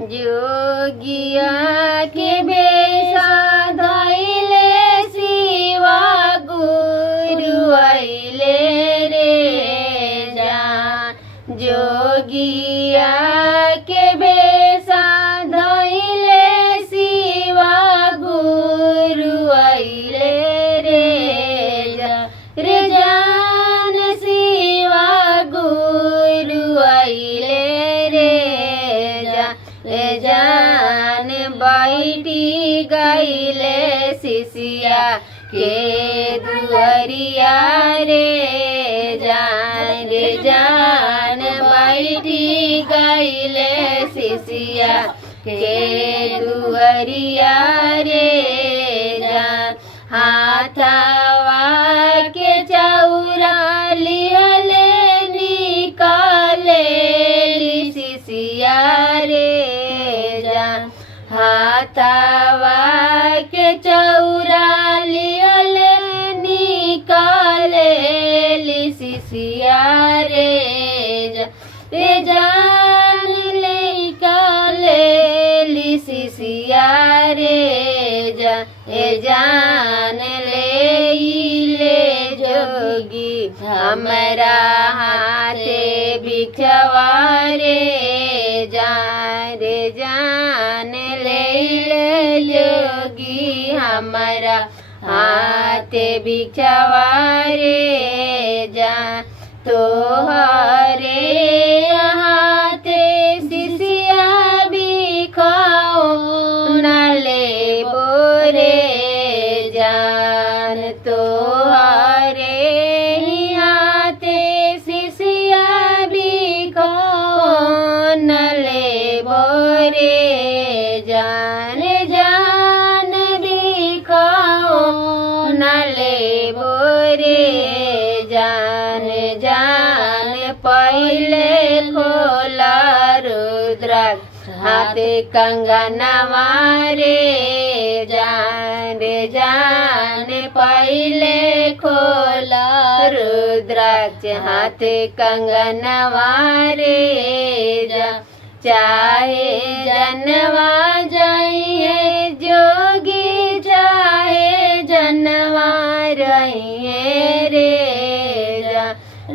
जोगिया के बेसा धैले शिवा गुरु आइले रे जान। जोगिया के बेसा धैले शिवा गुरु आइले रे जान शिवा गुरु आइले रे जान। बैठी गईले शिष्या के दुअरिया रे जान बैठी गईले शिष्या के दुअरिया रे जान। हाथवा के चौरा लिहले निकाले शिष्या रे जान। हाथवा के चौरा लिहले निकाले शिष्या रे जान निकाले शिष्या रे जान। ले जोगी हमरा हाथे भिक्षवा रे जान ले जोगी हमरा हाथे भिक्षवा रे जान। तोहरे हाथे शिष्या भिखाओ न ले बोरे जान। तोहरे हाथे शिष्या भिखाओ न ले बोरे जान भिखाओ न ले बोरे जान। पहले खोला रुद्राक्ष हाथे कंगनवा रे जान। पहले खोला रुद्राक्ष हाथे कंगनवा रे चाहे जनवा जाइए जोगी चाहे जनवा रहिए रे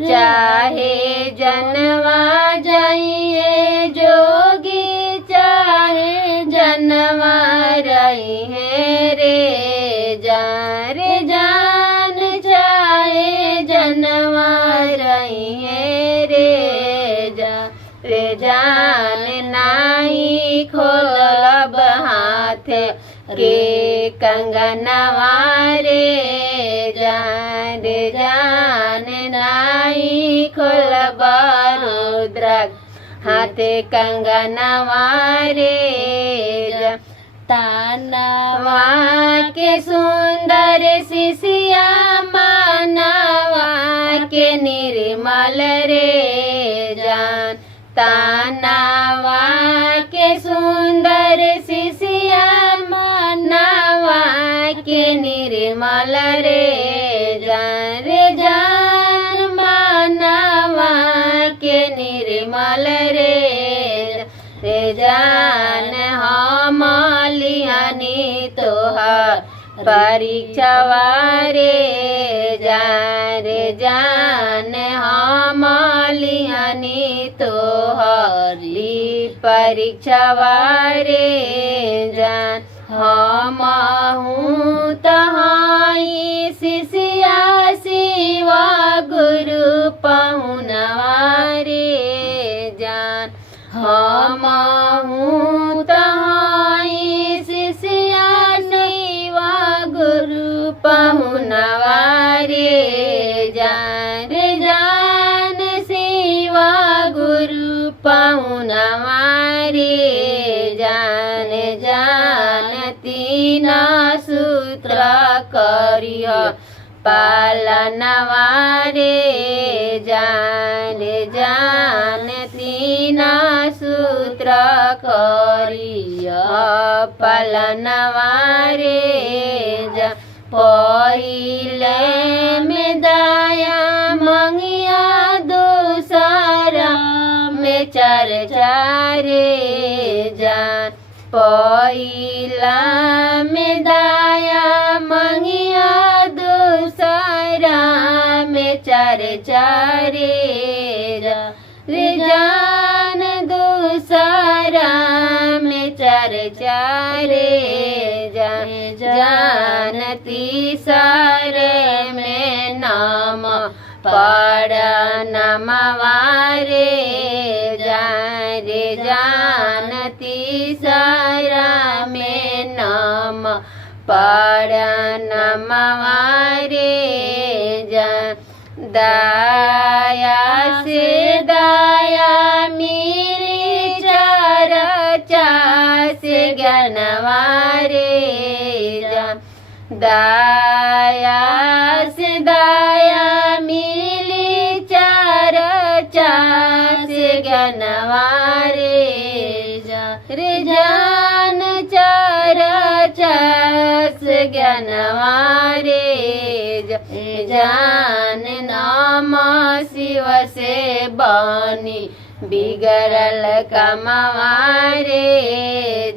चाहे जनवा जाइए जोगी चाहे जनवा रहिए रे जान चाहे जनवा रहिए रे जान। नाई खोलब हाथ के कंगनवा रे जान। नाई खोलब रुद्राक्ष हाथे कंगनवा रे तानवा के सुंदर शिष्या मानवा के निर्मल रे जान। तानवा के सुंदर शिष्या मानवा के निर्मल रे जान मानवा के निर्मल रे जान। हम लिहानी तोहार परीक्षवा रे जान। हम लिहानी तोहरी परीक्षवा रे जान। हम हूँ तहाई शिष्या शिवा गुरु पहुनवा रे जान। हम हूँ तहाई शिष्या शिवा गुरु पहुनवा रे जान शिवा गुरु पहुनवा रे जान। तीना सूत्र करिय पालनवा रे जान। तीना सूत्र करिय पालनवा रे पहिले में दया मंगिया दूसरा में चर्चा रे जान। पहिला में दाया मंगिया दूसरा में चारे चारे रे जान दूसरा में चारे चारे जान तीसरे में नाम पड़ा नमवारे जान तीसरा में नाम पड़ा नमवारे दाया से दाया मेरी चर्चा से ज्ञानवारे दाया से दाया मिली चर्चा से ज्ञानवारे रे जान चर्चा से ज्ञानवारे जान नाम शिव से बानी बिगड़ल कमवारे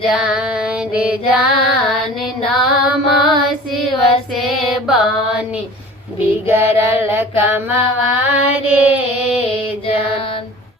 जान नाम शिव से बानी बिगड़ल कमवारे